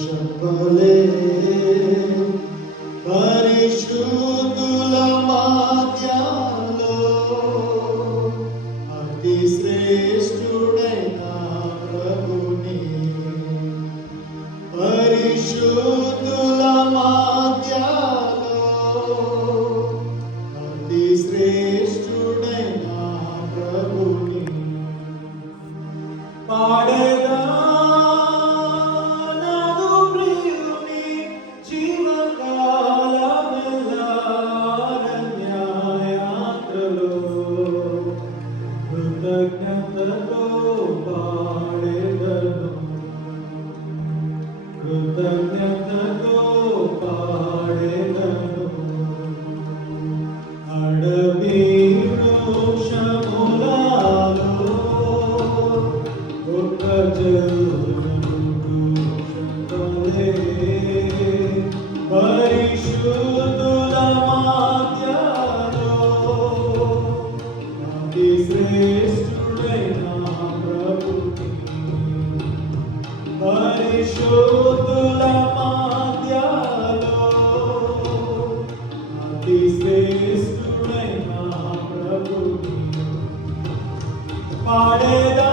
చెప్పలే పరిశుద్ధుల మధ్యలో అతి శ్రేష్ఠుడైన ప్రభుని పరిశుద్ధుల మధ్యలో అతి శ్రేష్ఠుడైన ప్రభుని పాడేదా కృతజ్ఞతతో పాడేదను అడవి వృక్షములలో ఒక జలువలే పరిశుద్ధుల మధ్యలో అతి శ్రేష్ఠుడైన ప్రభుని పరిశుద్ధుల మధ్యలో అతి శ్రేష్ఠుడైన ప్రభుని పాడేదా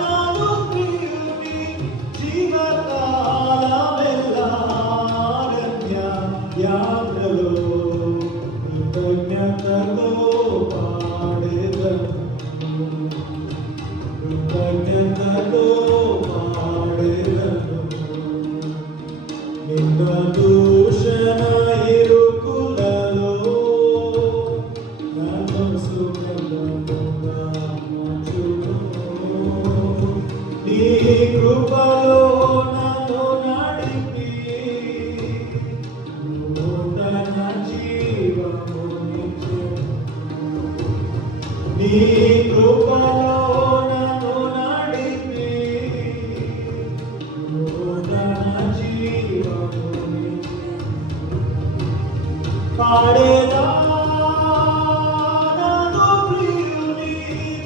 నాదు ప్రియుని జీవకాలమెల్లా అరణ్య యాత్రలో కృతజ్ఞతతో పాడేదను కృతజ్ఞతతో పాడేదను నిన్న దూషణ ఇరుకులలో నన్ను సుఖముగా మార్చును నీ కృపలో నన్ను నడిపి నూతన జీవమునిచ్చెను నీ కృపలో నన్ను నడిపి నూతన జీవమునిచ్చెను పాడేదా నాదు ప్రియుని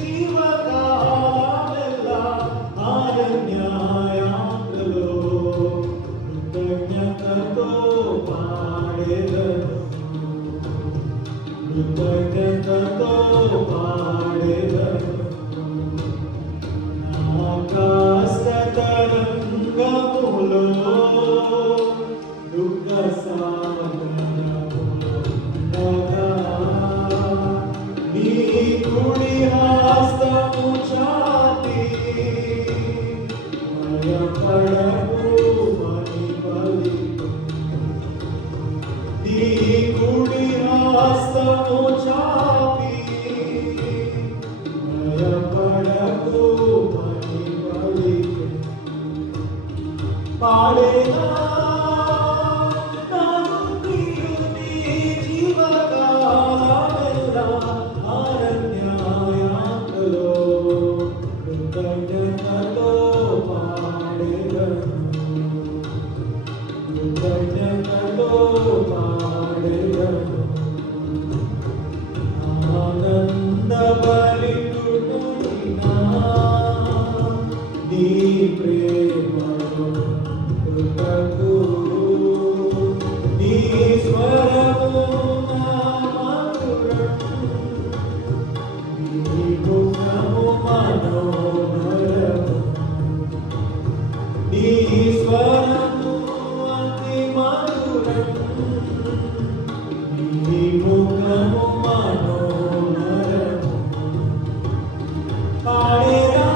జీవకాలమెల్లా అరణ్య యాత్రలో కృతజ్ఞతతో పాడేదను కృతజ్ఞతతో పాడేదను ఆకాశతరంగములో దుఃఖ సాగరములో నీ కుడి హస్తము చాపి భయపడకు అని పలికెను నీ కుడి హస్తము చాపి భయపడకు అని పలికెను పాడేదా నాదు ప్రియుని జీవకాలమెల్లా అరణ్య యాత్రలో కృతజ్ఞతతో పాడేదను కృతజ్ఞతతో పాడేదను ఆనందభరితుడైనా నీ ప్రేమలో కృతజ్ఞు నీ స్వరము నా మధురం నీ ముఖము మనోహరము నీ స్వరము అతి మధురం నీ ముఖము మనోహరము పాడేదా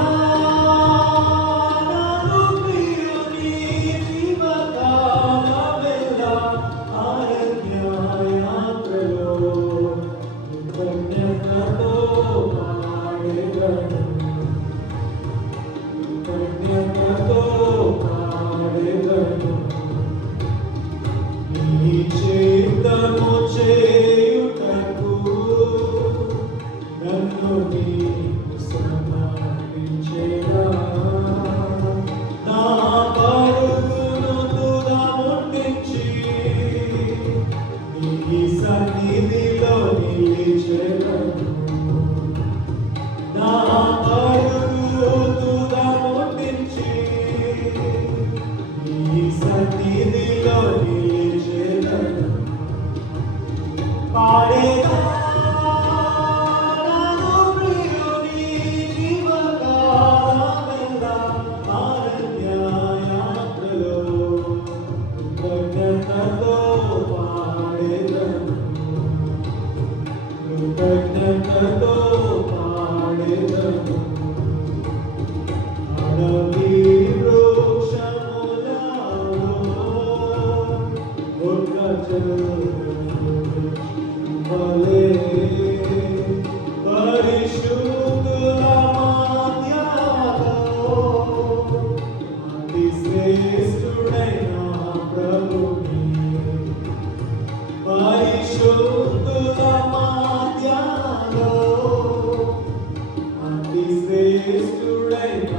శ్రేష్ఠుడైన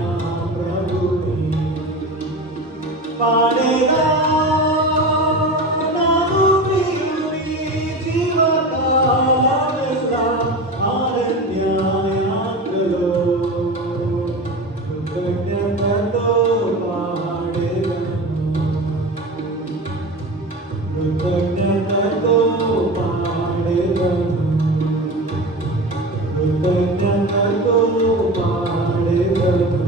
ప్రభుని పాడేదా నాను ప్రియుని జీవకాలమెల్లా అరణ్యయాత్రలో కృతజ్ఞతతో పాడేదను కృతజ్ఞతతో పాడేదను కృతజ్ఞతతో పాడేదను